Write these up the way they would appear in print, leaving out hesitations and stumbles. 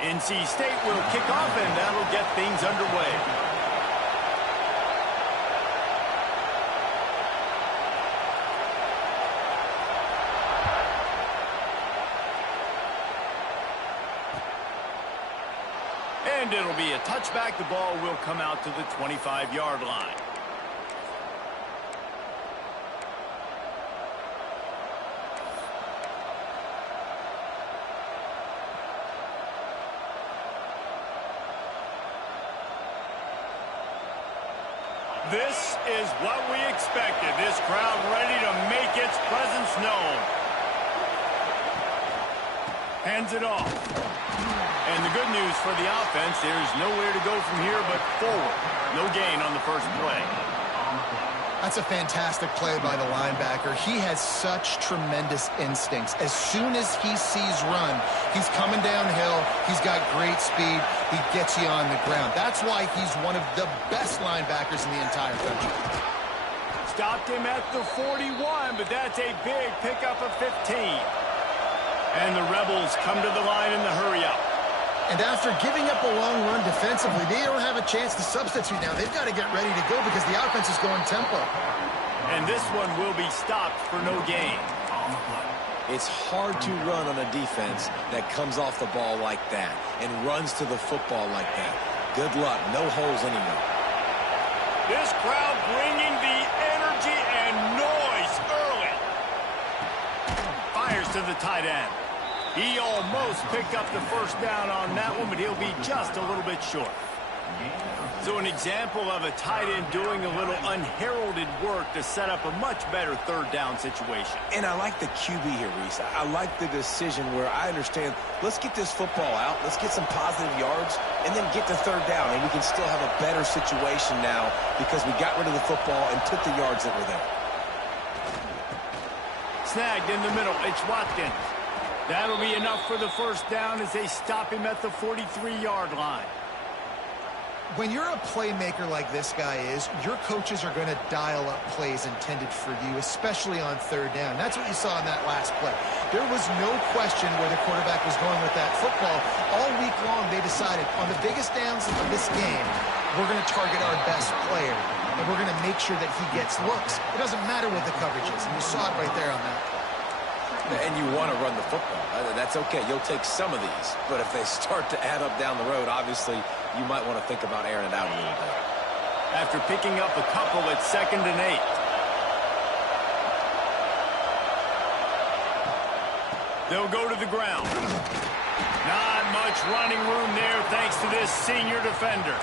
NC State will kick off, and that'll get things underway. And it'll be a touchback. The ball will come out to the 25-yard line. This is what we expected. This crowd ready to make its presence known. Hands it off. And the good news for the offense, there's nowhere to go from here but forward. No gain on the first play. That's a fantastic play by the linebacker. He has such tremendous instincts. As soon as he sees run, he's coming downhill. He's got great speed. He gets you on the ground. That's why he's one of the best linebackers in the entire country. Stopped him at the 41, but that's a big pickup of 15. And the Rebels come to the line in the hurry-up. And after giving up a long run defensively, they don't have a chance to substitute now. They've got to get ready to go because the offense is going tempo. And this one will be stopped for no gain. It's hard to run on a defense that comes off the ball like that and runs to the football like that. Good luck. No holes anywhere. This crowd bringing the energy and noise early. Fires to the tight end. He almost picked up the first down on that one, but he'll be just a little bit short. So an example of a tight end doing a little unheralded work to set up a much better third down situation. And I like the QB here, Reese. I like the decision where I understand, let's get this football out, let's get some positive yards, and then get to third down, and we can still have a better situation now because we got rid of the football and took the yards that were there. Snagged in the middle. It's Watkins. That'll be enough for the first down as they stop him at the 43-yard line. When you're a playmaker like this guy is, your coaches are going to dial up plays intended for you, especially on third down. That's what you saw in that last play. There was no question where the quarterback was going with that football. All week long, they decided, on the biggest downs of this game, we're going to target our best player, and we're going to make sure that he gets looks. It doesn't matter what the coverage is, and you saw it right there on that. And you want to run the football. That's okay. You'll take some of these. But if they start to add up down the road, obviously, you might want to think about airing it out a little bit. After picking up a couple at 2nd and 8. They'll go to the ground. Not much running room there thanks to this senior defender.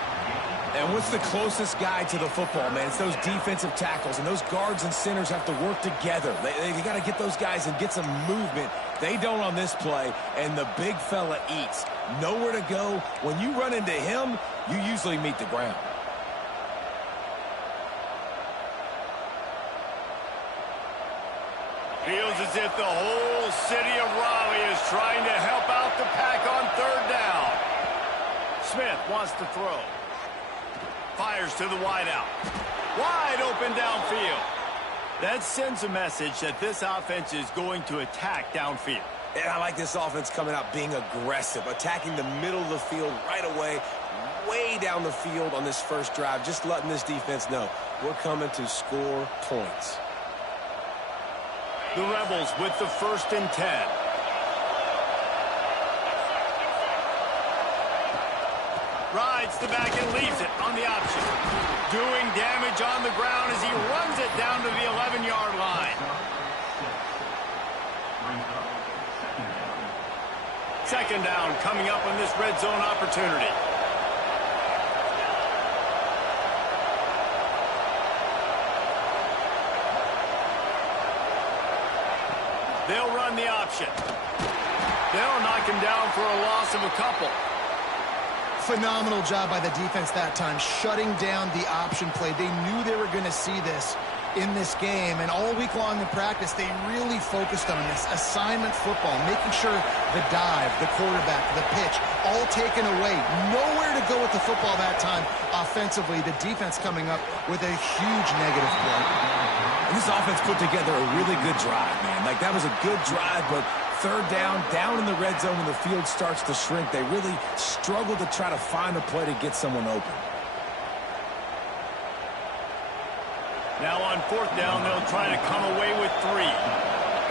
And what's the closest guy to the football, man? It's those defensive tackles, and those guards and centers have to work together. They got to get those guys and get some movement. They don't on this play, and the big fella eats. Nowhere to go. When you run into him, you usually meet the ground. Feels as if the whole city of Raleigh is trying to help out the pack on third down. Smith wants to throw. Fires to the wideout. Wide open downfield. That sends a message that this offense is going to attack downfield. And I like this offense coming out being aggressive, attacking the middle of the field right away, way down the field on this first drive, just letting this defense know we're coming to score points. The Rebels with the 1st and 10. Rides the back and leaves it on the option. Doing damage on the ground as he runs it down to the 11-yard line. Second down coming up on this red zone opportunity. They'll run the option. They'll knock him down for a loss of a couple. Phenomenal job by the defense that time, shutting down the option play. They knew they were going to see this in this game, and all week long in practice, they really focused on this assignment football, making sure the dive, the quarterback, the pitch, all taken away. Nowhere to go with the football that time offensively. The defense coming up with a huge negative play. And this offense put together a really good drive, man. Like, that was a good drive, but third down in the red zone, and the field starts to shrink. They really struggle to try to find a play to get someone open. Now on fourth down, they'll try to come away with 3.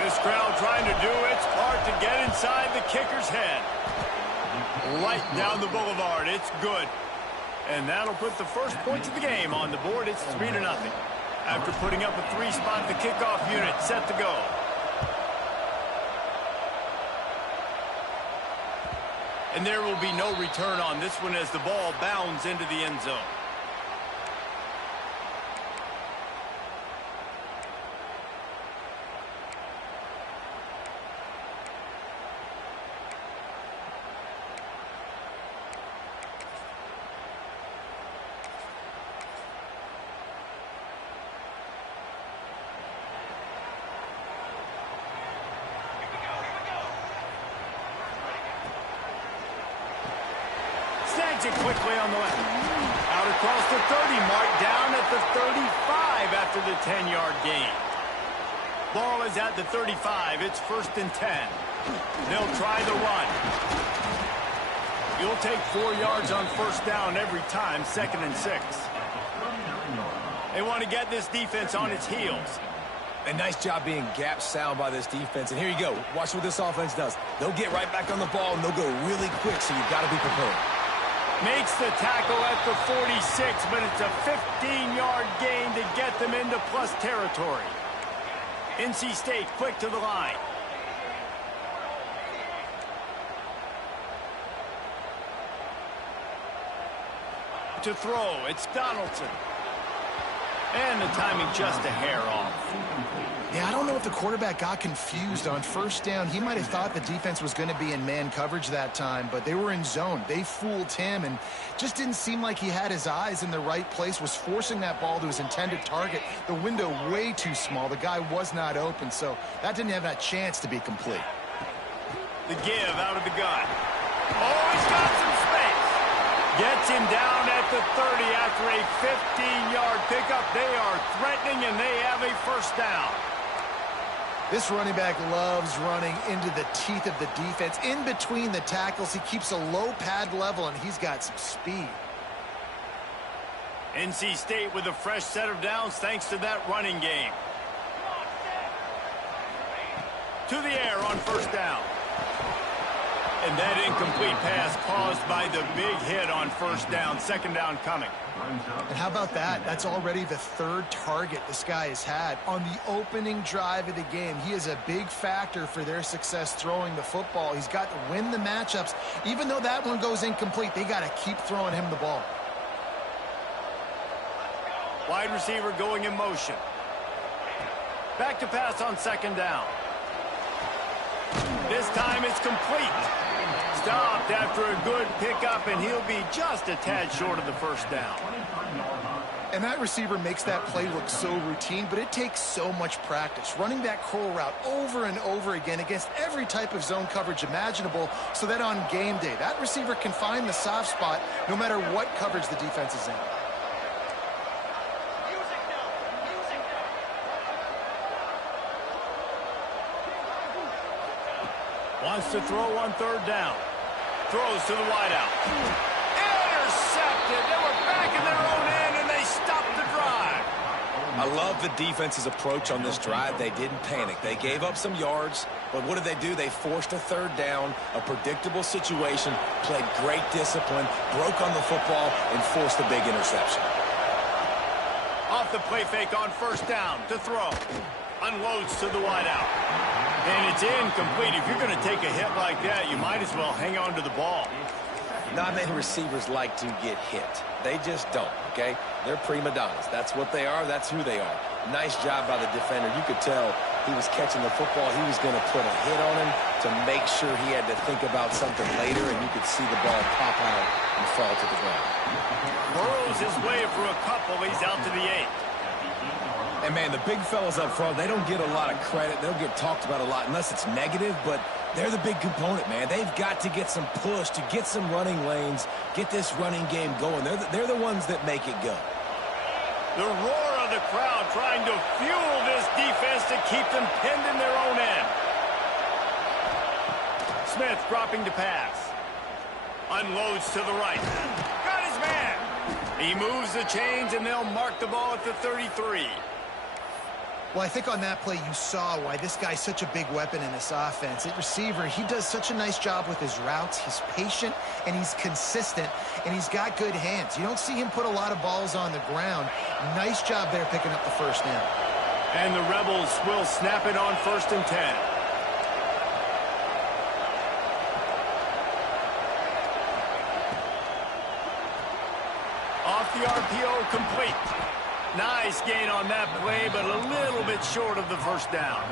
This crowd trying to do its part to get inside the kicker's head. Right down the boulevard. It's good. And that'll put the first points of the game on the board. It's 3-0. After putting up a 3-spot, the kickoff unit set to go. And there will be no return on this one as the ball bounds into the end zone. Snags it quickly on the left. Out across the 30 mark, down at the 35 after the 10-yard gain. Ball is at the 35. It's 1st and 10. They'll try the run. You'll take 4 yards on first down every time, 2nd and 6. They want to get this defense on its heels. A nice job being gap sound by this defense. And here you go. Watch what this offense does. They'll get right back on the ball, and they'll go really quick, so you've got to be prepared. Makes the tackle at the 46, but it's a 15-yard gain to get them into plus territory. NC State quick to the line. To throw, it's Donaldson. And the timing just a hair off. Yeah, I don't know if the quarterback got confused on first down. He might have thought the defense was going to be in man coverage that time, but they were in zone. They fooled him and just didn't seem like he had his eyes in the right place, was forcing that ball to his intended target. The window way too small. The guy was not open, so that didn't have that chance to be complete. The give out of the gun. Oh, he's got some space. Gets him down at the 30 after a 15-yard pickup. They are threatening, and they have a first down. This running back loves running into the teeth of the defense. In between the tackles, he keeps a low pad level, and he's got some speed. NC State with a fresh set of downs thanks to that running game. To the air on first down. And that incomplete pass caused by the big hit on first down. 2nd down coming. And how about that? That's already the 3rd target this guy has had on the opening drive of the game. He is a big factor for their success throwing the football. He's got to win the matchups. Even though that one goes incomplete, they got to keep throwing him the ball. Wide receiver going in motion. Back to pass on 2nd down. This time it's complete. Stopped after a good pickup, and he'll be just a tad short of the first down. And that receiver makes that play look so routine, but it takes so much practice. Running that curl route over and over again against every type of zone coverage imaginable so that on game day, that receiver can find the soft spot no matter what coverage the defense is in. Wants to throw on 3rd down. Throws to the wideout. Intercepted. They were back in their own end, and they stopped the drive. I love the defense's approach on this drive. They didn't panic. They gave up some yards, but what did they do? They forced a 3rd down, a predictable situation, played great discipline, broke on the football, and forced a big interception. Off the play fake on first down to throw. Unloads to the wideout. And it's incomplete. If you're going to take a hit like that, you might as well hang on to the ball. Not many receivers like to get hit. They just don't, okay? They're prima donnas. That's what they are. That's who they are. Nice job by the defender. You could tell he was catching the football. He was going to put a hit on him to make sure he had to think about something later, and you could see the ball pop out and fall to the ground. Burrows his way for a couple. He's out to the 8. And, man, the big fellas up front, they don't get a lot of credit. They don't get talked about a lot unless it's negative, but they're the big component, man. They've got to get some push, to get some running lanes, get this running game going. They're the ones that make it go. The roar of the crowd trying to fuel this defense to keep them pinned in their own end. Smith dropping to pass. Unloads to the right. Got his man. He moves the chains, and they'll mark the ball at the 33. Well, I think on that play you saw why this guy's such a big weapon in this offense. At receiver, he does such a nice job with his routes. He's patient, and he's consistent, and he's got good hands. You don't see him put a lot of balls on the ground. Nice job there picking up the first down. And the Rebels will snap it on 1st and 10. Off the RPO, complete. Nice gain on that play, but a little bit short of the first down.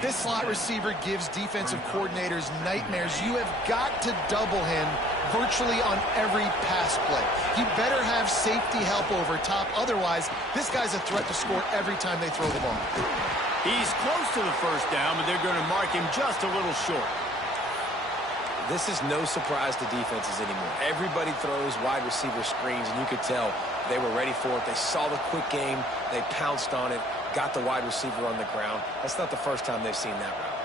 This slot receiver gives defensive coordinators nightmares. You have got to double him virtually on every pass play. He better have safety help over top. Otherwise, this guy's a threat to score every time they throw the ball. He's close to the first down, but they're going to mark him just a little short. This is no surprise to defenses anymore. Everybody throws wide receiver screens, and you could tell they were ready for it. They saw the quick game. They pounced on it, got the wide receiver on the ground. That's not the first time they've seen that route.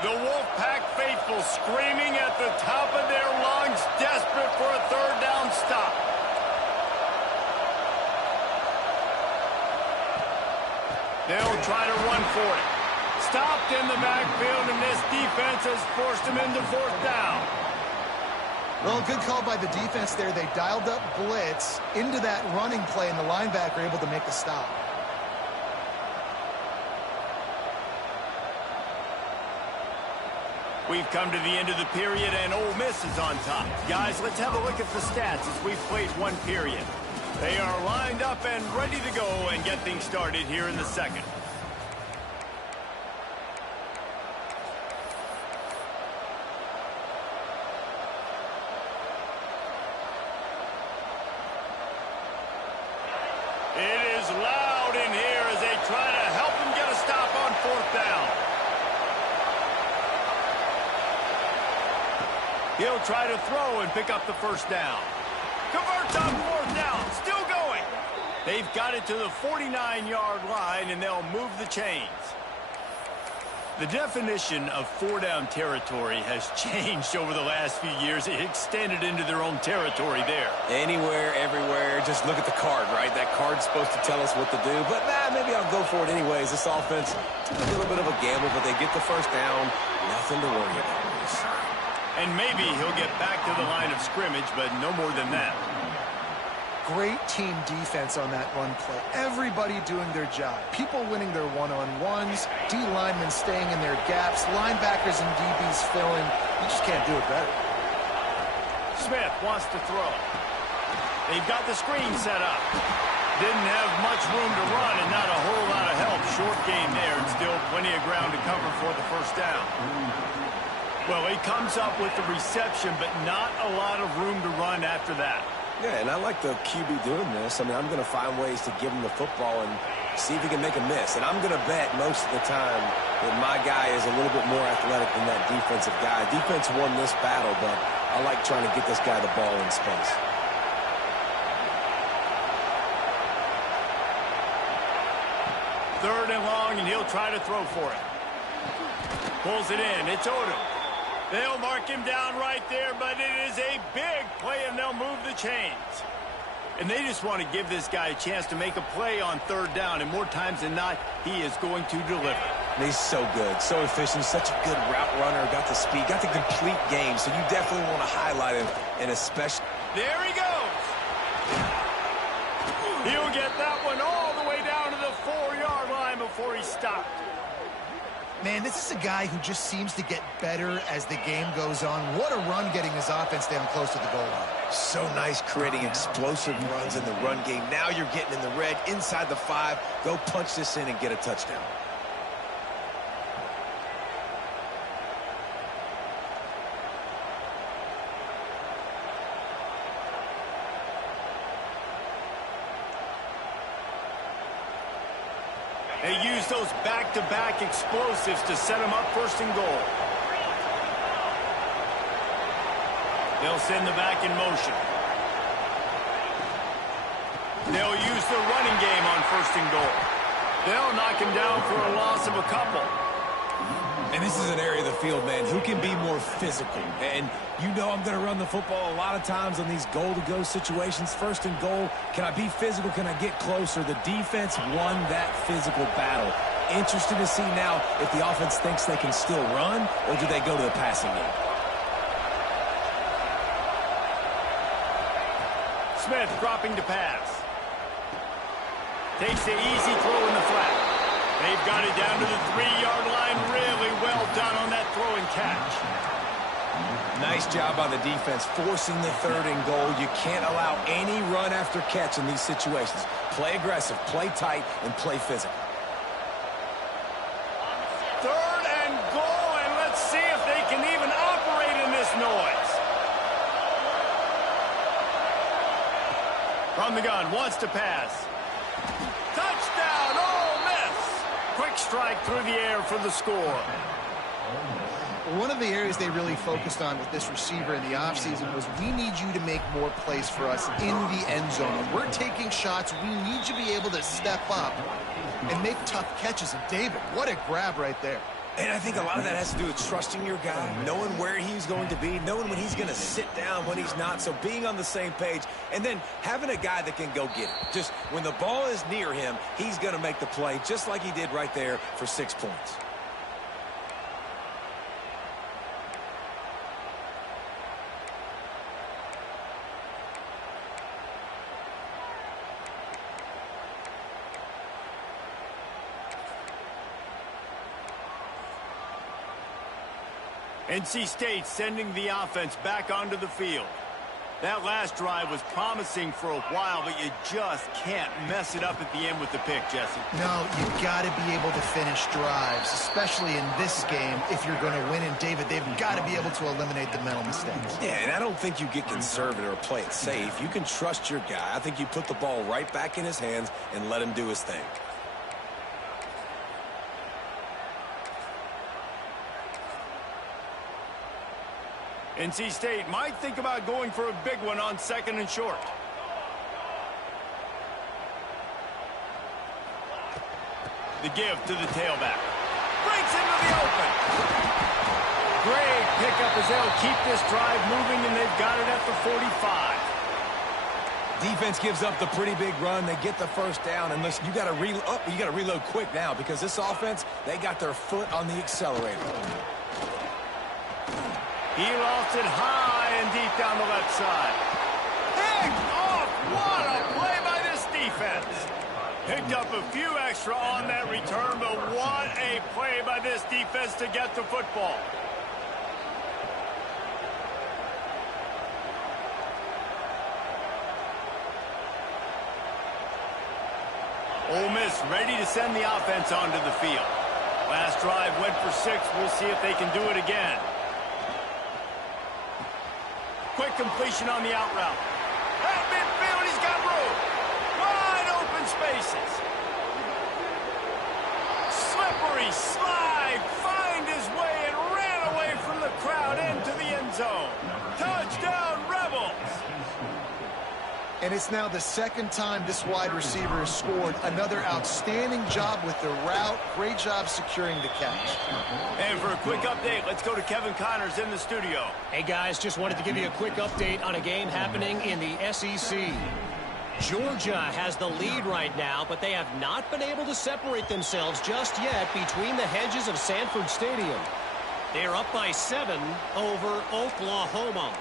The Wolfpack faithful screaming at the top of their lungs, desperate for a third down stop. They'll try to run for it. Stopped in the backfield, and this defense has forced him into 4th down. Well, good call by the defense there. They dialed up blitz into that running play, and the linebacker able to make the stop. We've come to the end of the period, and Ole Miss is on top. Guys, let's have a look at the stats as we've played one period. They are lined up and ready to go and get things started here in the second. It is loud in here as they try to help him get a stop on 4th down. He'll try to throw and pick up the first down. Converts on 4th down. Still going. They've got it to the 49-yard line, and they'll move the chains. The definition of 4-down territory has changed over the last few years. It extended into their own territory there. Anywhere, everywhere, just look at the card, right? That card's supposed to tell us what to do, but maybe I'll go for it anyways. This offense took a little bit of a gamble, but they get the first down. Nothing to worry about. And maybe he'll get back to the line of scrimmage, but no more than that. Great team defense on that run play. Everybody doing their job. People winning their one-on-ones, D-linemen staying in their gaps, linebackers and DBs filling. You just can't do it better. Smith wants to throw. They've got the screen set up. Didn't have much room to run and not a whole lot of help. Short game there and still plenty of ground to cover for the first down. Well, he comes up with the reception, but not a lot of room to run after that. Yeah, and I like the QB doing this. I mean, I'm going to find ways to give him the football and see if he can make a miss. And I'm going to bet most of the time that my guy is a little bit more athletic than that defensive guy. Defense won this battle, but I like trying to get this guy the ball in space. Third and long, and he'll try to throw for it. Pulls it in. It's Odom. They'll mark him down right there, but it is a big play, and they'll move the chains. And they just want to give this guy a chance to make a play on 3rd down, and more times than not, he is going to deliver. And he's so good, so efficient, such a good route runner, got the speed, got the complete game, so you definitely want to highlight him, and especially... There he goes. He'll get that one all the way down to the 4-yard line before he stopped. Man, this is a guy who just seems to get better as the game goes on. What a run getting his offense down close to the goal line. So nice creating explosive runs in the run game. Now you're getting in the red, inside the 5. Go punch this in and get a touchdown. They use those back-to-back explosives to set them up 1st and goal. They'll send the back in motion. They'll use the running game on 1st and goal. They'll knock him down for a loss of a couple. And this is an area of the field, man, who can be more physical. And you know I'm going to run the football a lot of times on these goal-to-go situations. First and goal, can I be physical? Can I get closer? The defense won that physical battle. Interested to see now if the offense thinks they can still run, or do they go to the passing game? Smith dropping to pass. Takes the easy throw in the flat. They've got it down to the 3-yard line. Really well done on that throw and catch. Nice job by the defense forcing the 3rd and goal. You can't allow any run after catch in these situations. Play aggressive, play tight, and play physical. 3rd and goal, and let's see if they can even operate in this noise. From the gun, wants to pass. Touchdown, Ole Miss. Quick strike through the air for the score. One of the areas they really focused on with this receiver in the offseason was we need you to make more plays for us in the end zone. We're taking shots. We need you to be able to step up and make tough catches. And David, what a grab right there. And I think a lot of that has to do with trusting your guy, knowing where he's going to be, knowing when he's going to sit down, when he's not. So being on the same page, and then having a guy that can go get it. Just when the ball is near him, he's going to make the play, just like he did right there for 6 points. NC State sending the offense back onto the field. That last drive was promising for a while, but you just can't mess it up at the end with the pick, Jesse. No, you've got to be able to finish drives, especially in this game if you're going to win. And, David, they've got to be able to eliminate the mental mistakes. Yeah, and I don't think you get conservative or play it safe. You can trust your guy. I think you put the ball right back in his hands and let him do his thing. NC State might think about going for a big one on 2nd and short. The give to the tailback. Breaks into the open. Great pickup as they'll keep this drive moving, and they've got it at the 45. Defense gives up the pretty big run. They get the first down, and listen, you got to reload quick now because this offense, they got their foot on the accelerator. He lost it high and deep down the left side. Picked off. What a play by this defense. Picked up a few extra on that return, but what a play by this defense to get the football. Ole Miss ready to send the offense onto the field. Last drive went for 6. We'll see if they can do it again. Quick completion on the out route. At midfield, he's got room. Wide open spaces. Slippery slide. Find his way and ran away from the crowd into the end zone. Touchdown, Rebels. And it's now the 2nd time this wide receiver has scored. Another outstanding job with the route. Great job securing the catch. And for a quick update, let's go to Kevin Connors in the studio. Hey, guys, just wanted to give you a quick update on a game happening in the SEC. Georgia has the lead right now, but they have not been able to separate themselves just yet between the hedges of Sanford Stadium. They're up by 7 over Oklahoma.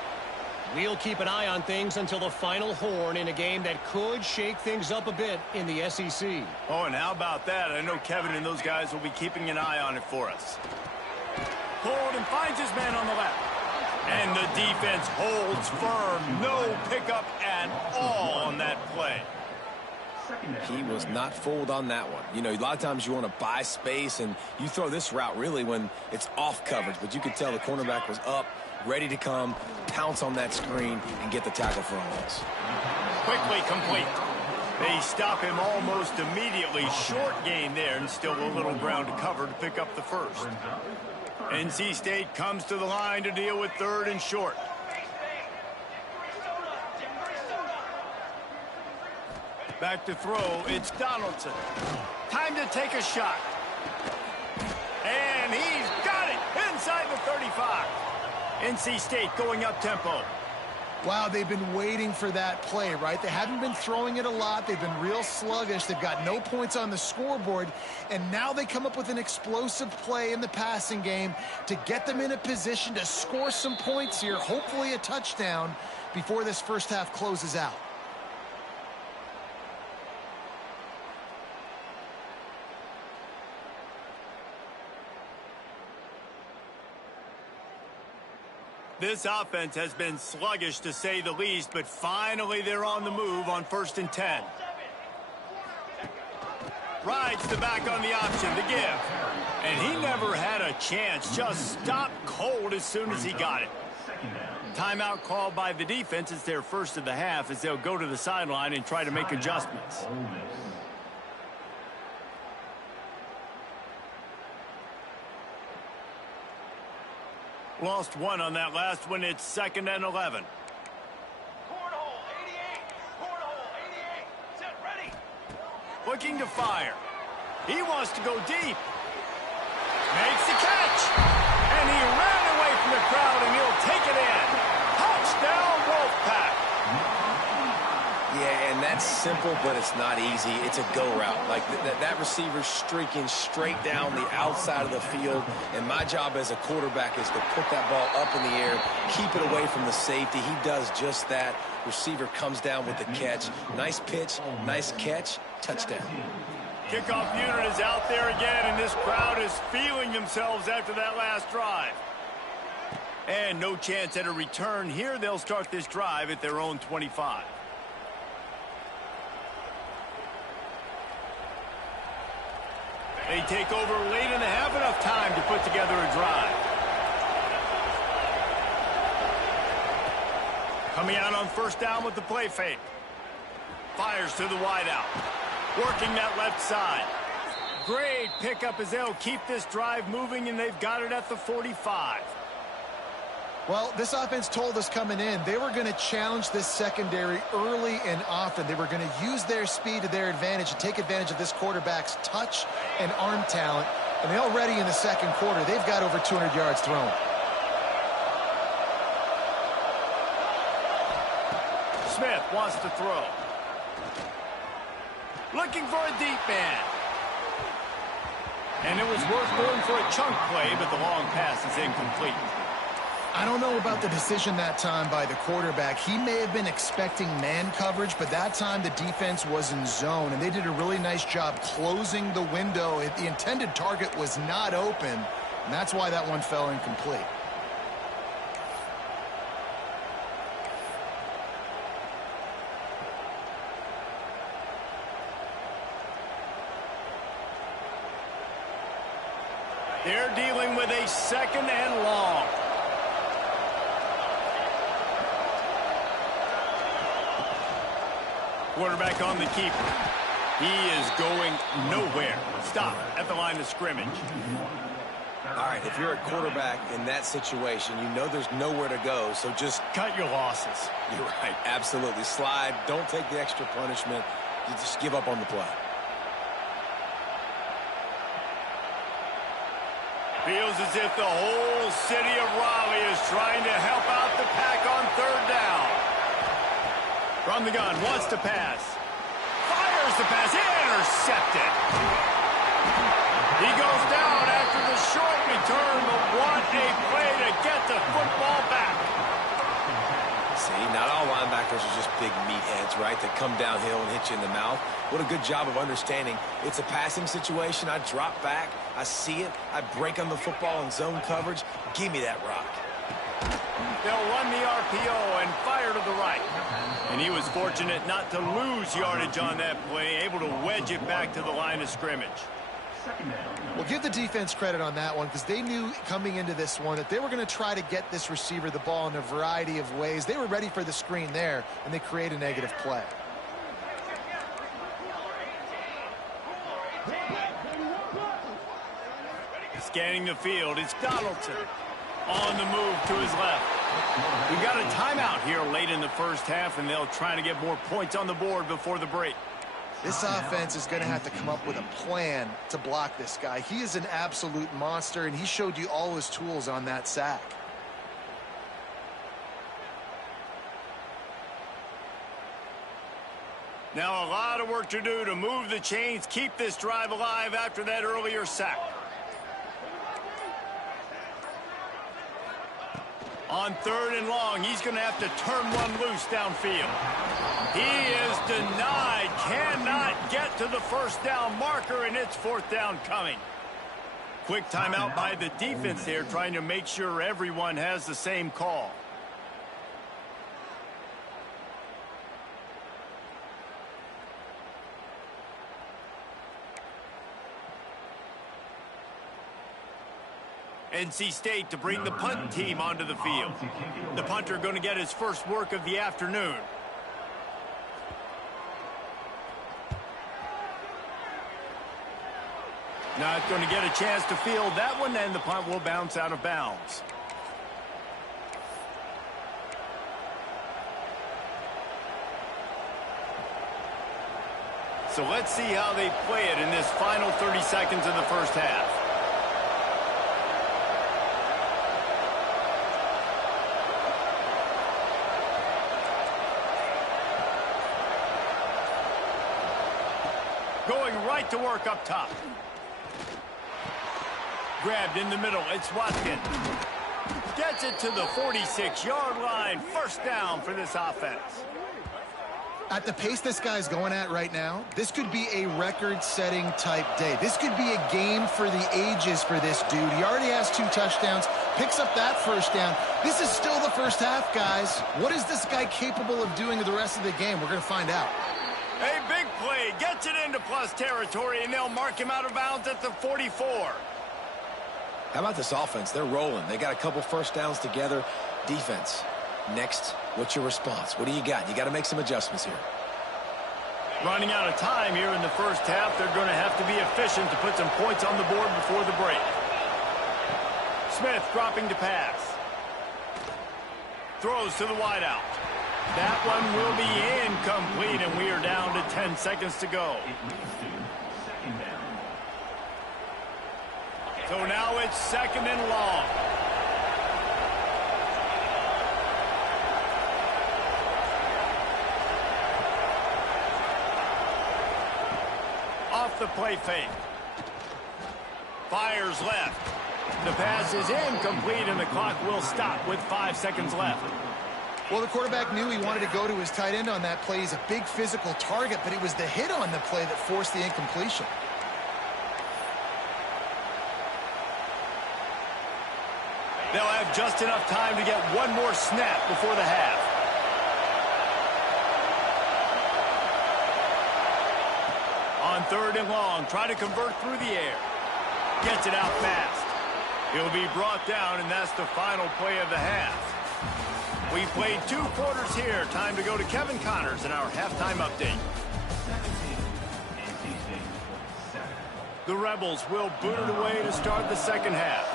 We'll keep an eye on things until the final horn in a game that could shake things up a bit in the SEC. Oh, and how about that? I know Kevin and those guys will be keeping an eye on it for us. Hold and finds his man on the left. And the defense holds firm. No pickup at all on that play. He was not fooled on that one. You know, a lot of times you want to buy space, and you throw this route really when it's off coverage. But you could tell the cornerback was up, ready to come, pounce on that screen, and get the tackle for a loss. Quickly complete. They stop him almost immediately. Short gain there, and still a little ground to cover to pick up the first. NC State comes to the line to deal with 3rd and short. Back to throw, it's Donaldson. Time to take a shot. And he NC State going up tempo. Wow, they've been waiting for that play, right? They haven't been throwing it a lot. They've been real sluggish. They've got no points on the scoreboard. And now they come up with an explosive play in the passing game to get them in a position to score some points here, hopefully a touchdown, before this first half closes out. This offense has been sluggish to say the least, but finally they're on the move on 1st and 10. Rides the back on the option to give. And he never had a chance, just stopped cold as soon as he got it. Timeout called by the defense. It's their first of the half as they'll go to the sideline and try to make adjustments. Lost one on that last one. It's 2nd and 11. Cornhole 88. Cornhole 88. Set ready. Looking to fire. He wants to go deep. Makes the catch. And he ran away from the crowd, and he'll take it in. Touchdown, Wolfpack. Yeah, and that's simple, but it's not easy. It's a go route. Like that receiver's streaking straight down the outside of the field, and my job as a quarterback is to put that ball up in the air, keep it away from the safety. He does just that. Receiver comes down with the catch. Nice pitch, nice catch, touchdown. Kickoff unit is out there again, and this crowd is feeling themselves after that last drive. And no chance at a return here. They'll start this drive at their own 25. They take over late and have enough time to put together a drive. Coming out on 1st down with the play fake. Fires to the wideout. Working that left side. Great pickup as they'll keep this drive moving, and they've got it at the 45. Well, this offense told us coming in they were going to challenge this secondary early and often. They were going to use their speed to their advantage and take advantage of this quarterback's touch and arm talent. And already in the 2nd quarter, they've got over 200 yards thrown. Smith wants to throw. Looking for a deep man. And it was worth going for a chunk play, but the long pass is incomplete. I don't know about the decision that time by the quarterback. He may have been expecting man coverage, but that time the defense was in zone, and they did a really nice job closing the window. The intended target was not open, and that's why that one fell incomplete. They're dealing with a 2nd and long. Quarterback on the keeper. He is going nowhere. Stop at the line of scrimmage. All right, if you're a quarterback in that situation, you know there's nowhere to go, so just Cut your losses. You're right, absolutely. Slide, don't take the extra punishment. You just give up on the play. Feels as if the whole city of Raleigh is trying to help out the Pack on 3rd down. From the gun, wants to pass. Fires the pass, intercepted. He goes down after the short return, but what a play to get the football back. See, not all linebackers are just big meatheads, right, that come downhill and hit you in the mouth. What a good job of understanding. It's a passing situation. I drop back. I see it. I break on the football in zone coverage. Give me that rock. They'll run the RPO and fire to the right. And he was fortunate not to lose yardage on that play, able to wedge it back to the line of scrimmage. Well, give the defense credit on that one because they knew coming into this one that they were going to try to get this receiver the ball in a variety of ways. They were ready for the screen there, and they create a negative play. Scanning the field, it's Donaldson on the move to his left. We've got a timeout here late in the first half, and they'll try to get more points on the board before the break. This offense is going to have to come up with a plan to block this guy. He is an absolute monster, and he showed you all his tools on that sack. Now a lot of work to do to move the chains, keep this drive alive after that earlier sack. On 3rd and long, he's going to have to turn one loose downfield. He is denied, cannot get to the first down marker, and it's 4th down coming. Quick timeout by the defense there, trying to make sure everyone has the same call. NC State to bring the punt team onto the field. The punter going to get his first work of the afternoon. Not going to get a chance to field that one, and the punt will bounce out of bounds. So let's see how they play it in this final 30 seconds of the first half. Going right to work up top. Grabbed in the middle. It's Watkins. Gets it to the 46-yard line. First down for this offense. At the pace this guy's going at right now, this could be a record-setting type day. This could be a game for the ages for this dude. He already has 2 touchdowns, picks up that first down. This is still the first half, guys. What is this guy capable of doing the rest of the game? We're going to find out. A big play, gets it into plus territory, and they'll mark him out of bounds at the 44. How about this offense? They're rolling. They got a couple first downs together. Defense. Next, what's your response? What do you got? You got to make some adjustments here. Running out of time here in the first half. They're going to have to be efficient to put some points on the board before the break. Smith dropping to pass. Throws to the wideout. That one will be incomplete, and we are down to 10 seconds to go. So now it's 2nd and long. Off the play fake. Fires left. The pass is incomplete, and the clock will stop with 5 seconds left. Well, the quarterback knew he wanted to go to his tight end on that play. He's a big physical target, but it was the hit on the play that forced the incompletion. They'll have just enough time to get one more snap before the half. On 3rd and long, try to convert through the air. Gets it out fast. He'll be brought down, and that's the final play of the half. We played 2 quarters here. Time to go to Kevin Connors in our halftime update. The Rebels will boot it away to start the second half.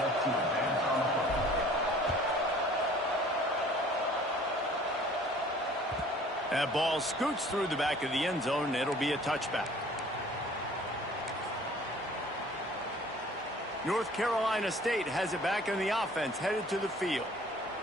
That ball scoots through the back of the end zone, and it'll be a touchback. North Carolina State has it back on the offense, headed to the field.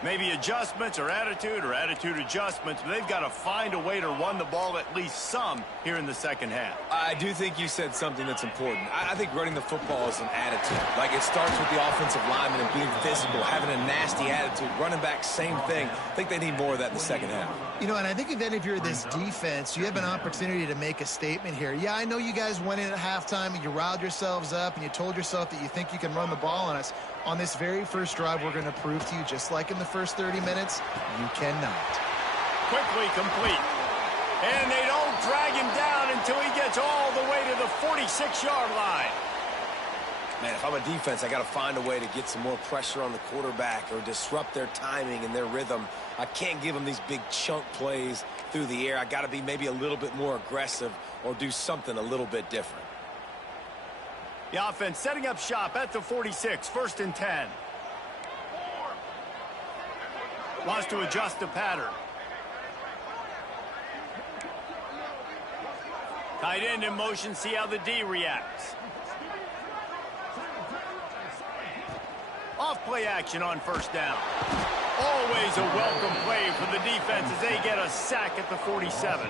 Maybe adjustments or attitude adjustments, but they've got to find a way to run the ball at least some here in the second half. I do think you said something that's important. I think running the football is an attitude. Like, it starts with the offensive lineman and being physical, having a nasty attitude. Running back, same thing. I think they need more of that in the second half. You know, and I think then if you're this defense, you have an opportunity to make a statement here. Yeah, I know you guys went in at halftime and you riled yourselves up and you told yourself that you think you can run the ball on us. On this very first drive, we're going to prove to you, just like in the first 30 minutes, you cannot. Quickly complete. And they don't drag him down until he gets all the way to the 46-yard line. Man, if I'm a defense, I got to find a way to get some more pressure on the quarterback or disrupt their timing and their rhythm. I can't give them these big chunk plays through the air. I got to be maybe a little bit more aggressive or do something a little bit different. The offense setting up shop at the 46, 1st and 10. Wants to adjust the pattern. Tight end in motion, see how the D reacts. Off play action on 1st down. Always a welcome play for the defense as they get a sack at the 47.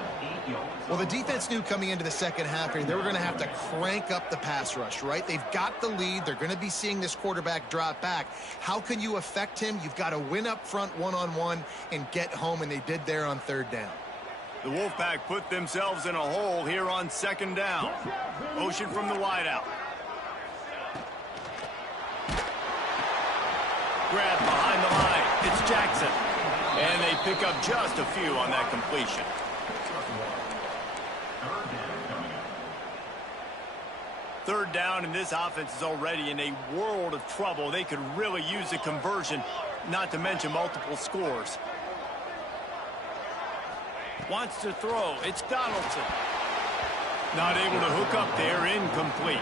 Well, the defense knew coming into the second half here they were going to have to crank up the pass rush, right? They've got the lead. They're going to be seeing this quarterback drop back. How can you affect him? You've got to win up front one-on-one and get home, and they did there on third down. The Wolfpack put themselves in a hole here on second down. Motion from the wideout. Grab behind the line. It's Jackson. And they pick up just a few on that completion. Third down, and this offense is already in a world of trouble. They could really use a conversion, not to mention multiple scores. Wants to throw. It's Donaldson. Not able to hook up there. Incomplete.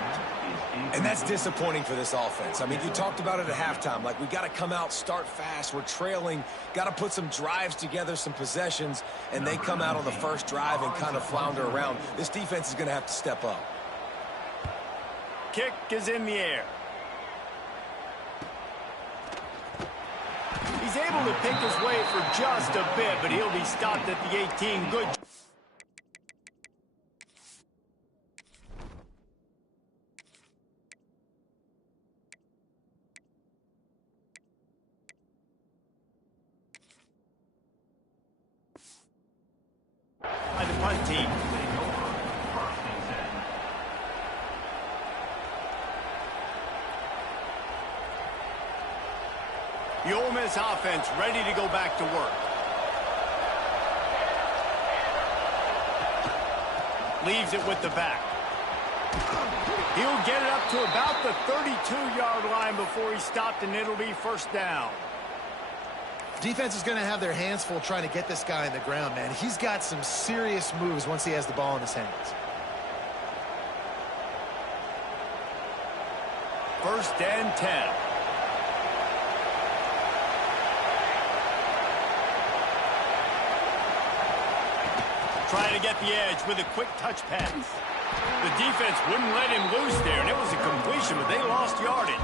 And that's disappointing for this offense. I mean, you talked about it at halftime. Like, we got to come out, start fast. We're trailing. Got to put some drives together, some possessions. And they come out on the first drive and kind of flounder around. This defense is going to have to step up. Kick is in the air. He's able to pick his way for just a bit, but he'll be stopped at the 18. Good. By the punt team. The Ole Miss offense ready to go back to work. Leaves it with the back. He'll get it up to about the 32-yard line before he's stopped, and it'll be first down. Defense is going to have their hands full trying to get this guy on the ground, man. He's got some serious moves once he has the ball in his hands. First and 10. Trying to get the edge with a quick touch pass. The defense wouldn't let him loose there, and it was a completion, but they lost yardage.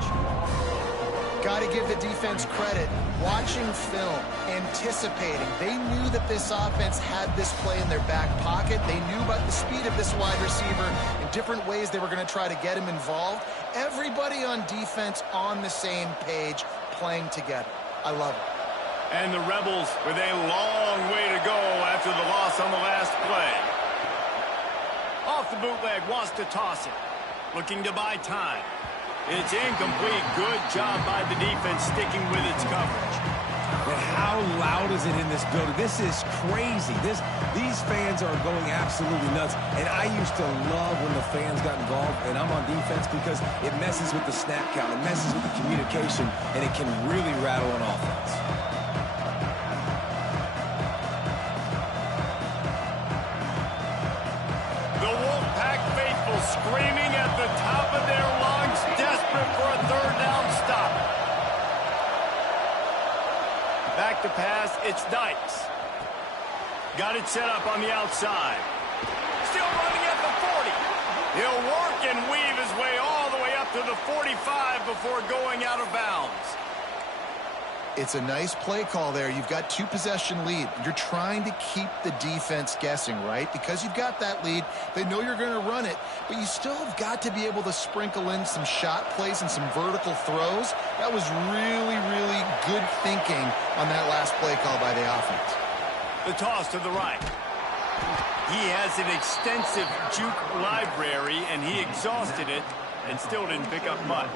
Got to give the defense credit. Watching film, anticipating. They knew that this offense had this play in their back pocket. They knew about the speed of this wide receiver and different ways they were going to try to get him involved. Everybody on defense on the same page, playing together. I love it. And the Rebels with a long way to go after the loss on the last play. Off the bootleg, wants to toss it. Looking to buy time. It's incomplete. Good job by the defense sticking with its coverage. And how loud is it in this building? This is crazy. These fans are going absolutely nuts. And I used to love when the fans got involved, and I'm on defense because it messes with the snap count. It messes with the communication, and it can really rattle an offense. Screaming at the top of their lungs, desperate for a third down stop. Back to pass, it's Dykes. Got it set up on the outside. Still running at the 40. He'll work and weave his way all the way up to the 45 before going out of bounds. It's a nice play call there. You've got two possession lead. You're trying to keep the defense guessing, right? Because you've got that lead. They know you're going to run it, but you still have got to be able to sprinkle in some shot plays and some vertical throws. That was really, really good thinking on that last play call by the offense. The toss to the right. He has an extensive juke library, and he exhausted it and still didn't pick up much.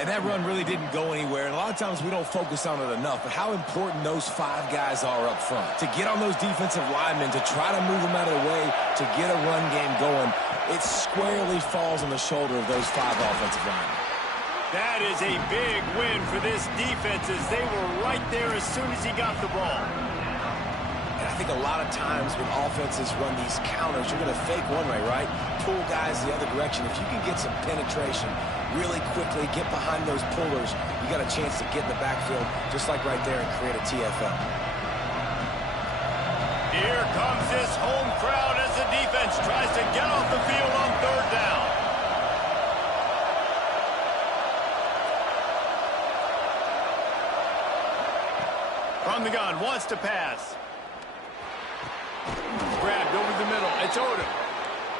And that run really didn't go anywhere. And a lot of times we don't focus on it enough. But how important those five guys are up front. To get on those defensive linemen, to try to move them out of the way, to get a run game going, it squarely falls on the shoulder of those five offensive linemen. That is a big win for this defense as they were right there as soon as he got the ball. And I think a lot of times when offenses run these counters, you're going to fake one way, right? Pull guys the other direction. If you can get some penetration really quickly, get behind those pullers, you got a chance to get in the backfield just like right there and create a TFL. Here comes this home crowd as the defense tries to get off the field on third down. From the gun, wants to pass. Grabbed over the middle. It's Odom.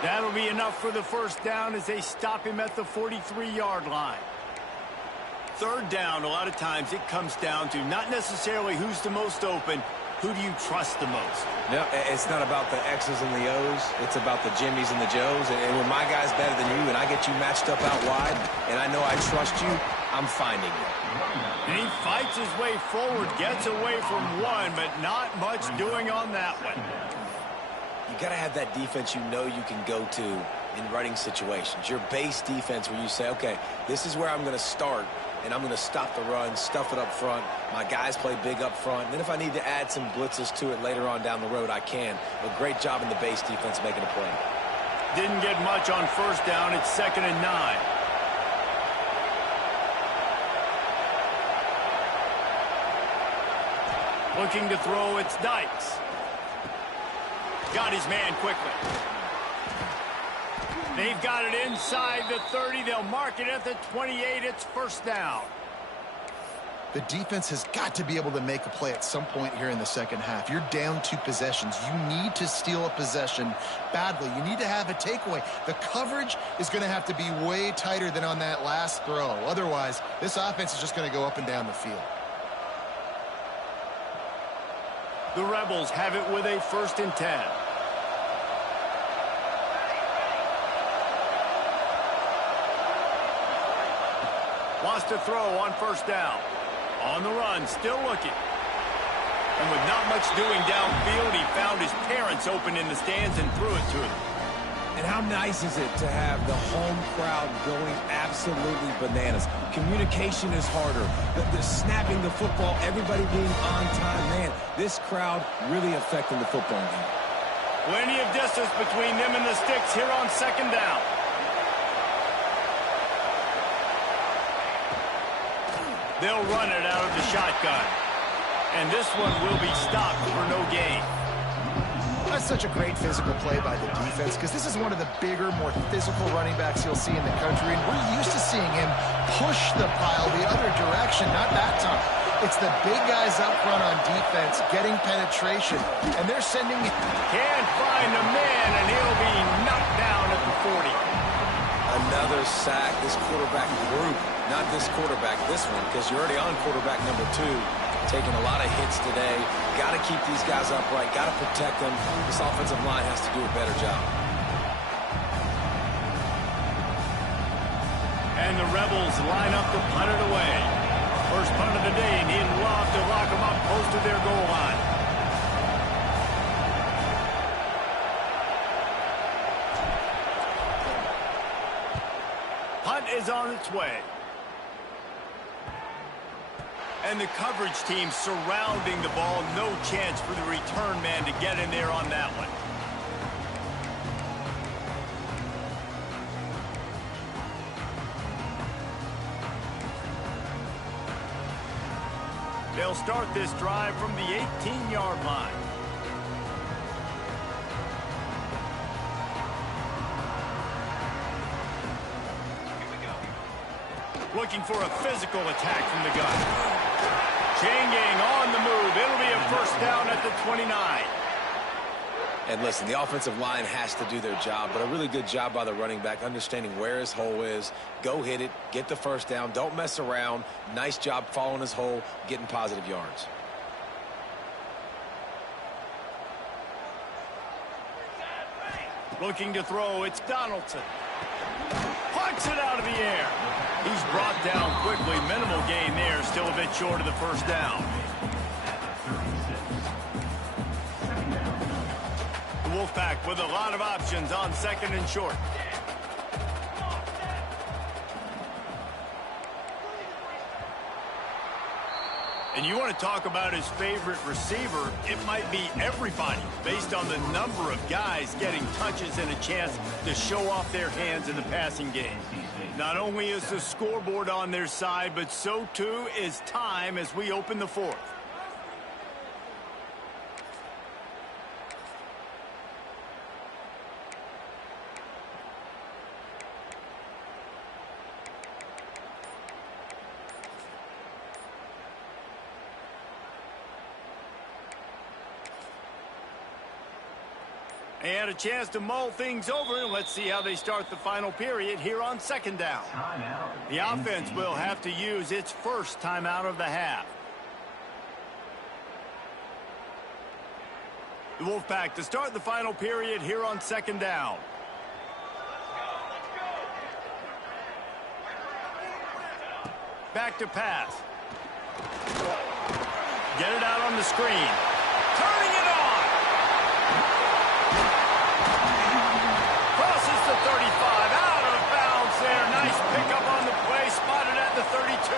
That'll be enough for the first down as they stop him at the 43-yard line. Third down, a lot of times it comes down to not necessarily who's the most open, who do you trust the most? No, it's not about the X's and the O's. It's about the Jimmies and the Joes. And when my guy's better than you and I get you matched up out wide and I know I trust you, I'm finding you. And he fights his way forward, gets away from one, but not much doing on that one. You got to have that defense you know you can go to in running situations. Your base defense where you say, okay, this is where I'm going to start, and I'm going to stop the run, stuff it up front. My guys play big up front. And then if I need to add some blitzes to it later on down the road, I can. But great job in the base defense making a play. Didn't get much on first down. It's 2nd and 9. Looking to throw, it's Dykes. Got his man quickly. They've got it inside the 30. They'll mark it at the 28. It's first down. The defense has got to be able to make a play at some point here in the second half. You're down 2 possessions. You need to steal a possession badly. You need to have a takeaway. The coverage is going to have to be way tighter than on that last throw. Otherwise, this offense is just going to go up and down the field. The Rebels have it with a 1st and 10. Wants to throw on first down. On the run, still looking. And with not much doing downfield, he found his parents open in the stands and threw it to him. And how nice is it to have the home crowd going absolutely bananas? Communication is harder. The snapping the football, everybody being on time. Man, this crowd really affecting the football game. Plenty of distance between them and the sticks here on 2nd down. They'll run it out of the shotgun. And this one will be stopped for no gain. That's such a great physical play by the defense because this is one of the bigger, more physical running backs you'll see in the country. And we're used to seeing him push the pile the other direction, not that time. It's the big guys up front on defense getting penetration. And they're sending... Can't find the man, and he'll be knocked down at the 40. Another sack. This quarterback group, not this quarterback, this one, because you're already on quarterback number 2. Taking a lot of hits today. Got to keep these guys upright. Got to protect them. This offensive line has to do a better job. And the Rebels line up to punt it away. First punt of the day, and he'd love to lock them up close to their goal line. Punt is on its way. And the coverage team surrounding the ball. No chance for the return man to get in there on that one. They'll start this drive from the 18-yard line. Looking for a physical attack from the gun. Chain gang on the move. It'll be a first down at the 29. And listen, the offensive line has to do their job, but a really good job by the running back, understanding where his hole is. Go hit it, get the first down, don't mess around. Nice job following his hole, getting positive yards. Looking to throw, it's Donaldson. Punts it out of the air. He's brought down quickly. Minimal gain there. Still a bit short of the first down. The Wolfpack with a lot of options on 2nd and short. And you want to talk about his favorite receiver, it might be everybody based on the number of guys getting touches and a chance to show off their hands in the passing game. Not only is the scoreboard on their side, but so too is time as we open the 4th. And a chance to mull things over, and let's see how they start the final period here on second down. The offense will have to use its first timeout of the half. The Wolfpack to start the final period here on second down. Back to pass. Get it out on the screen. Turning it on. Crosses the 35. Out of bounds there. Nice pickup on the play. Spotted at the 32.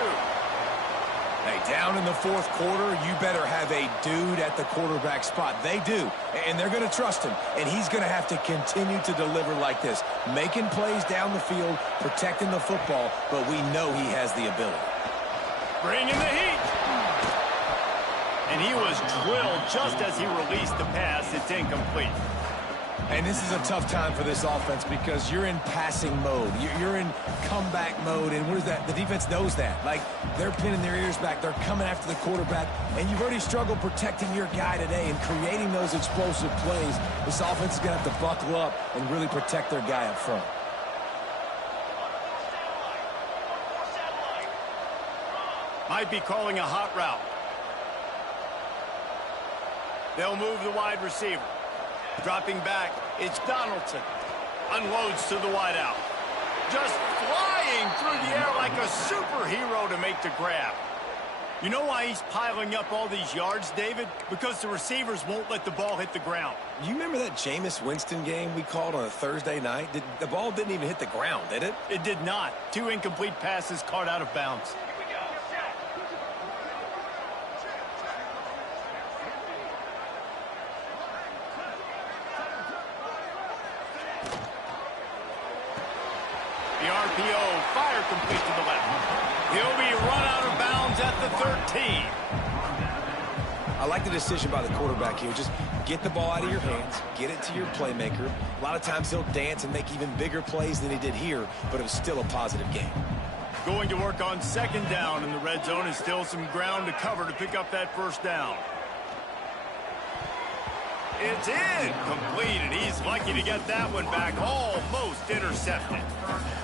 Hey, down in the fourth quarter, you better have a dude at the quarterback spot. They do, and they're going to trust him, and he's going to have to continue to deliver like this, making plays down the field, protecting the football, but we know he has the ability. Bringing the heat. And he was drilled just as he released the pass. It's incomplete. And this is a tough time for this offense because you're in passing mode. You're in comeback mode, and what is that? The defense knows that. Like, they're pinning their ears back. They're coming after the quarterback, and you've already struggled protecting your guy today and creating those explosive plays. This offense is going to have to buckle up and really protect their guy up front. Might be calling a hot route. They'll move the wide receiver. Dropping back, it's Donaldson. Unloads to the wideout. Just flying through the air like a superhero to make the grab. You know why he's piling up all these yards, David? Because the receivers won't let the ball hit the ground. You remember that Jameis Winston game we called on a Thursday night? The ball didn't even hit the ground, did it? It did not. 2 incomplete passes caught out of bounds. The RPO, fire complete to the left. He'll be run out of bounds at the 13. I like the decision by the quarterback here. Just get the ball out of your hands, get it to your playmaker. A lot of times he'll dance and make even bigger plays than he did here, but it was still a positive game. Going to work on second down in the red zone, and still some ground to cover to pick up that first down. It's incomplete, and he's lucky to get that one back. Almost intercepted.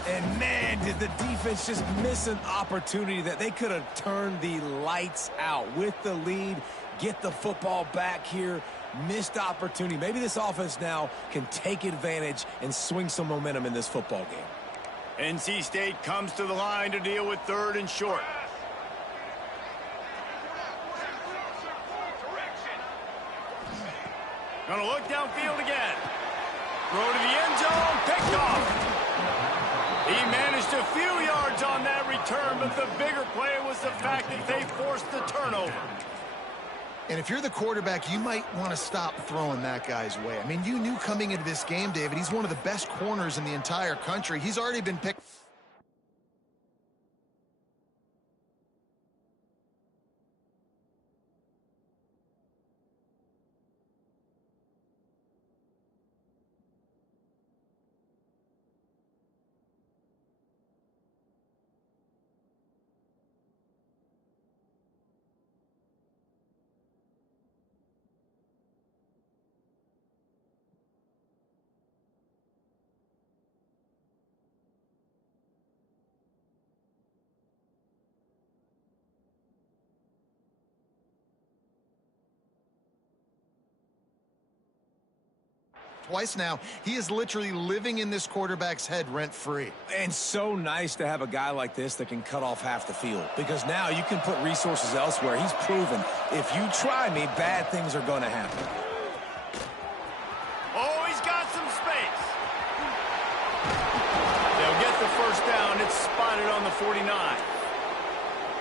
And, man, did the defense just miss an opportunity that they could have turned the lights out with the lead, get the football back here. Missed opportunity. Maybe this offense now can take advantage and swing some momentum in this football game. NC State comes to the line to deal with third and short. Gonna look downfield again. Throw to the end zone, picked off. He managed a few yards on that return, but the bigger play was the fact that they forced the turnover. And if you're the quarterback, you might want to stop throwing that guy's way. I mean, you knew coming into this game, David, he's one of the best corners in the entire country. He's already been picked. Twice now. He is literally living in this quarterback's head rent-free. And so nice to have a guy like this that can cut off half the field, because now you can put resources elsewhere. He's proven if you try me, bad things are going to happen. Oh, he's got some space. They'll get the first down. It's spotted on the 49.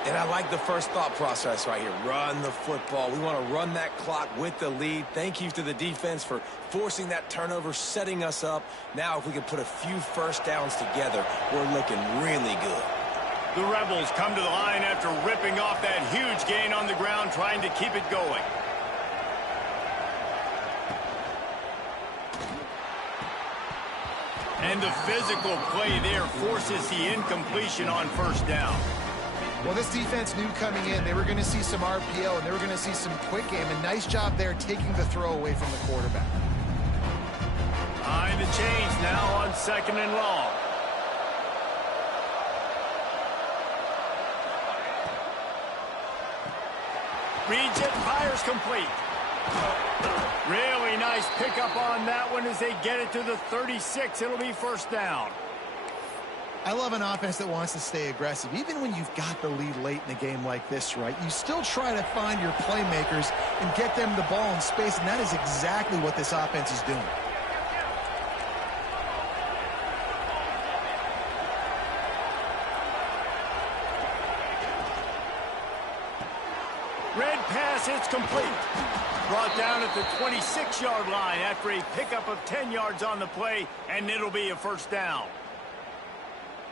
And I like the first thought process right here. Run the football. We want to run that clock with the lead. Thank you to the defense for forcing that turnover, setting us up. Now if we can put a few first downs together, we're looking really good. The Rebels come to the line after ripping off that huge gain on the ground, trying to keep it going. And the physical play there forces the incompletion on first down. Well, this defense knew coming in they were going to see some RPO and they were going to see some quick game. And nice job there taking the throw away from the quarterback. the change now on 2nd and long. Reads it, fires complete. Really nice pickup on that one as they get it to the 36. It'll be first down. I love an offense that wants to stay aggressive. Even when you've got the lead late in a game like this, right, you still try to find your playmakers and get them the ball in space, and that is exactly what this offense is doing. Red pass, it's complete. Brought down at the 26-yard line after a pickup of 10 yards on the play, and it'll be a first down.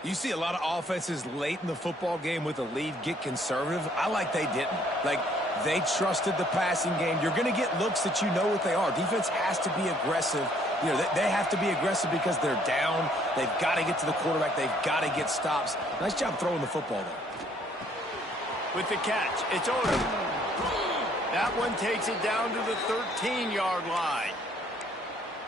You see a lot of offenses late in the football game with a lead get conservative. I like they didn't. Like, they trusted the passing game. You're going to get looks that you know what they are. Defense has to be aggressive. You know, they have to be aggressive because they're down. They've got to get to the quarterback. They've got to get stops. Nice job throwing the football, though. With the catch, it's Odom. That one takes it down to the 13-yard line.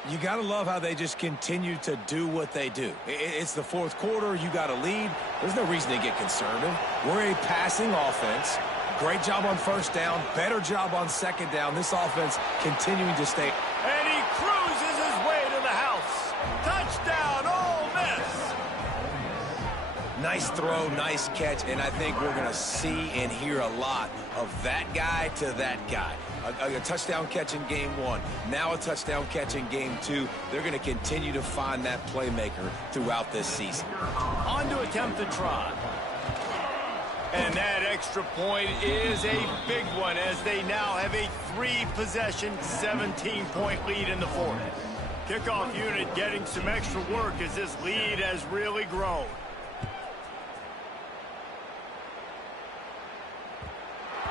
You got to love how they just continue to do what they do. It's the fourth quarter. You got a lead. There's no reason to get conservative. We're a passing offense. Great job on first down. Better job on second down. This offense continuing to stay. And he cruises his way to the house. Touchdown, Ole Miss. Nice throw, nice catch, and I think we're going to see and hear a lot of that guy to that guy. A touchdown catch in game one, now a touchdown catch in game two. They're going to continue to find that playmaker throughout this season. On to attempt the try. And that extra point is a big one as they now have a 3-possession, 17-point lead in the fourth. Kickoff unit getting some extra work as this lead has really grown.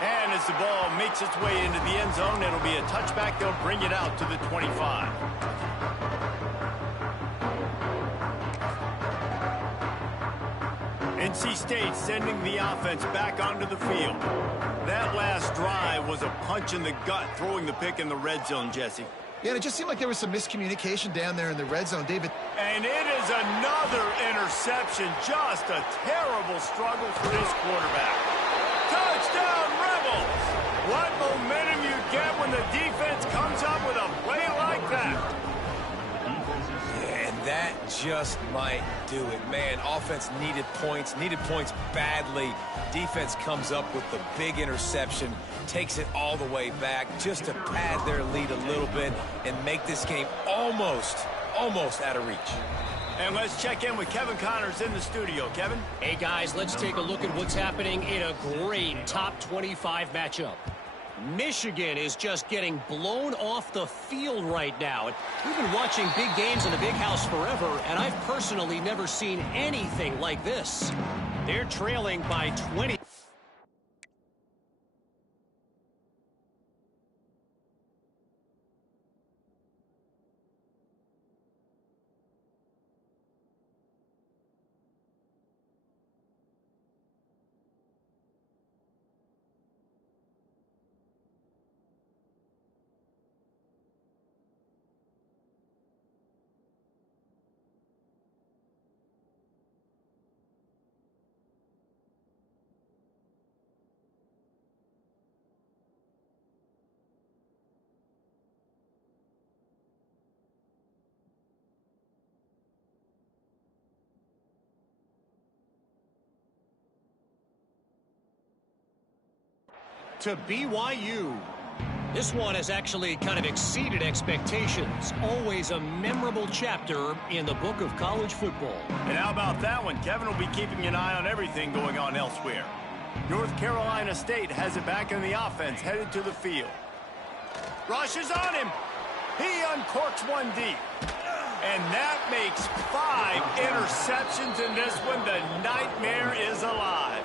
And as the ball makes its way into the end zone, it'll be a touchback. They'll bring it out to the 25. NC State sending the offense back onto the field. That last drive was a punch in the gut, throwing the pick in the red zone, Jesse. Yeah, and it just seemed like there was some miscommunication down there in the red zone, David. And it is another interception. Just a terrible struggle for this quarterback. Touchdown, Rebels! What momentum you get when the defense comes up with a play like that. And that just might do it. Man, offense needed points badly. Defense comes up with the big interception, takes it all the way back just to pad their lead a little bit and make this game almost out of reach. And let's check in with Kevin Connors in the studio. Kevin? Hey, guys, let's take a look at what's happening in a great top 25 matchup. Michigan is just getting blown off the field right now. We've been watching big games in the Big House forever, and I've personally never seen anything like this. They're trailing by 20. To BYU. This one has actually kind of exceeded expectations. Always a memorable chapter in the book of college football. And how about that one? Kevin will be keeping an eye on everything going on elsewhere. North Carolina State has it back in the offense, headed to the field. Rushes on him. He uncorks one deep. And that makes 5 interceptions in this one. The nightmare is alive.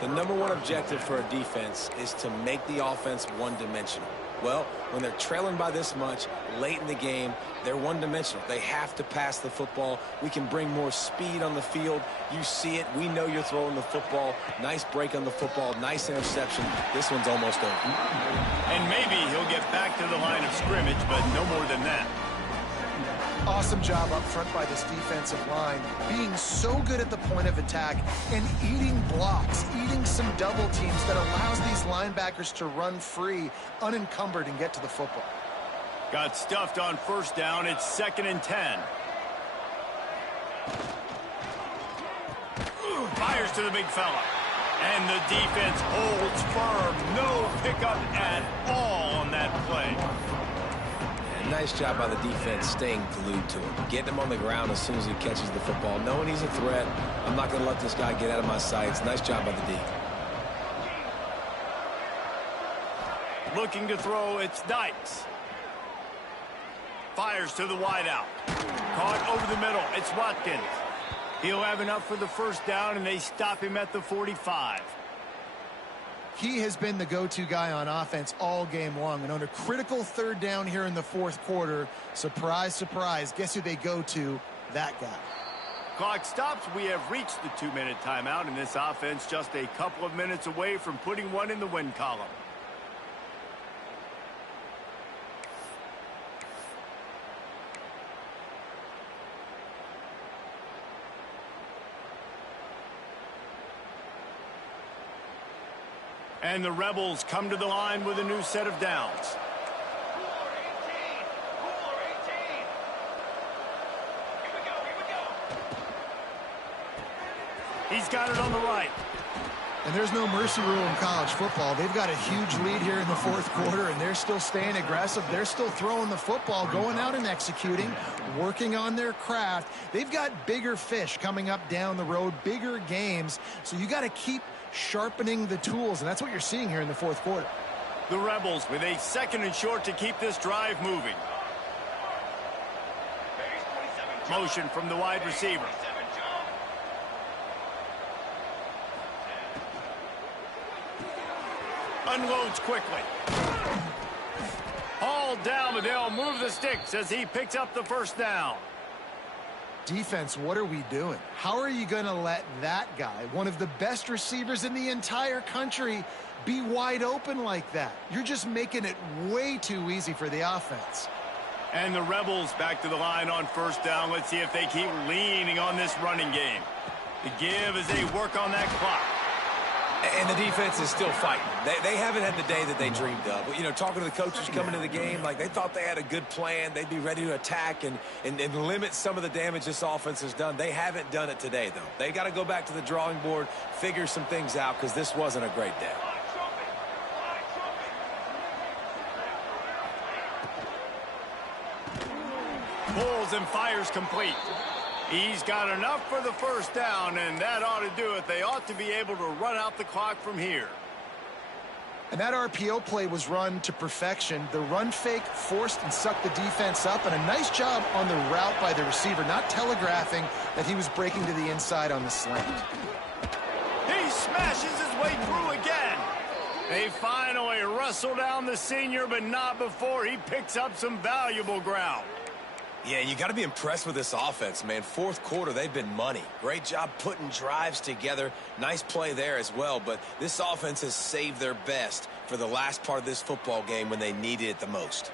The number one objective for a defense is to make the offense one-dimensional. Well, when they're trailing by this much late in the game, they're one-dimensional. They have to pass the football. We can bring more speed on the field. You see it. We know you're throwing the football. Nice break on the football. Nice interception. This one's almost over. And maybe he'll get back to the line of scrimmage, but no more than that. Awesome job up front by this defensive line, being so good at the point of attack and eating blocks, eating some double teams that allows these linebackers to run free, unencumbered, and get to the football. Got stuffed on first down. It's 2nd and 10. Fires to the big fella. And the defense holds firm. No pickup at all on that play. And nice job by the defense staying glued to him. Getting him on the ground as soon as he catches the football. Knowing he's a threat. I'm not going to let this guy get out of my sights. Nice job by the D. Looking to throw, it's Dykes. Fires to the wideout. Caught over the middle. It's Watkins. He'll have enough for the first down, and they stop him at the 45. He has been the go-to guy on offense all game long. And on a critical 3rd down here in the 4th quarter, surprise, surprise, guess who they go to? That guy. Clock stops. We have reached the 2-minute timeout, and this offense just a couple of minutes away from putting one in the win column. And the Rebels come to the line with a new set of downs. Cooler 18. Cooler 18. Here we go. Here we go. He's got it on the right. And there's no mercy rule in college football. They've got a huge lead here in the 4th quarter, and they're still staying aggressive. They're still throwing the football, going out and executing, working on their craft. They've got bigger fish coming up down the road, bigger games. So you got to keep sharpening the tools, and that's what you're seeing here in the 4th quarter. The Rebels with a 2nd and short to keep this drive moving. Motion from the wide receiver. Unloads quickly. Hauled down, but they'll move the sticks as he picks up the first down. Defense, what are we doing? How are you going to let that guy, one of the best receivers in the entire country, be wide open like that? You're just making it way too easy for the offense. And the Rebels back to the line on first down. Let's see if they keep leaning on this running game. The give as they work on that clock. And the defense is still fighting. They haven't had the day that they dreamed of. You know, talking to the coaches coming to the game, like they thought they had a good plan. They'd be ready to attack and limit some of the damage this offense has done. They haven't done it today, though. They got to go back to the drawing board, figure some things out, because this wasn't a great day. Pulls and fires complete. He's got enough for the first down, and that ought to do it. They ought to be able to run out the clock from here. And that RPO play was run to perfection. The run fake forced and sucked the defense up, and a nice job on the route by the receiver, not telegraphing that he was breaking to the inside on the slant. He smashes his way through again. They finally wrestle down the senior, but not before he picks up some valuable ground. Yeah, you got to be impressed with this offense, man. 4th quarter, they've been money. Great job putting drives together. Nice play there as well, but this offense has saved their best for the last part of this football game when they needed it the most.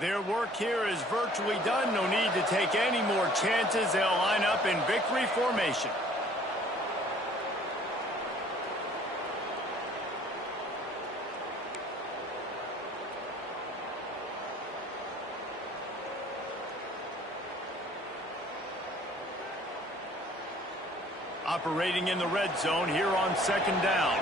Their work here is virtually done. No need to take any more chances. They'll line up in victory formation. Operating in the red zone here on 2nd down.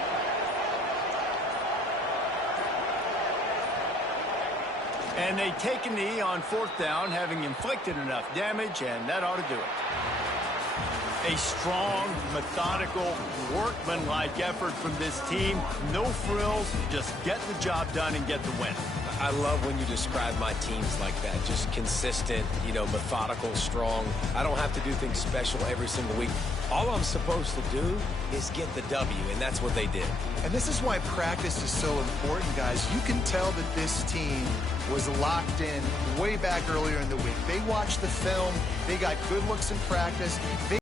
And they take a knee on 4th down, having inflicted enough damage, and that ought to do it. A strong, methodical, workmanlike effort from this team. No frills, just get the job done and get the win. I love when you describe my teams like that. Just consistent, you know, methodical, strong. I don't have to do things special every single week. All I'm supposed to do is get the W, and that's what they did. And this is why practice is so important, guys. You can tell that this team was locked in way back earlier in the week. They watched the film. They got good looks in practice.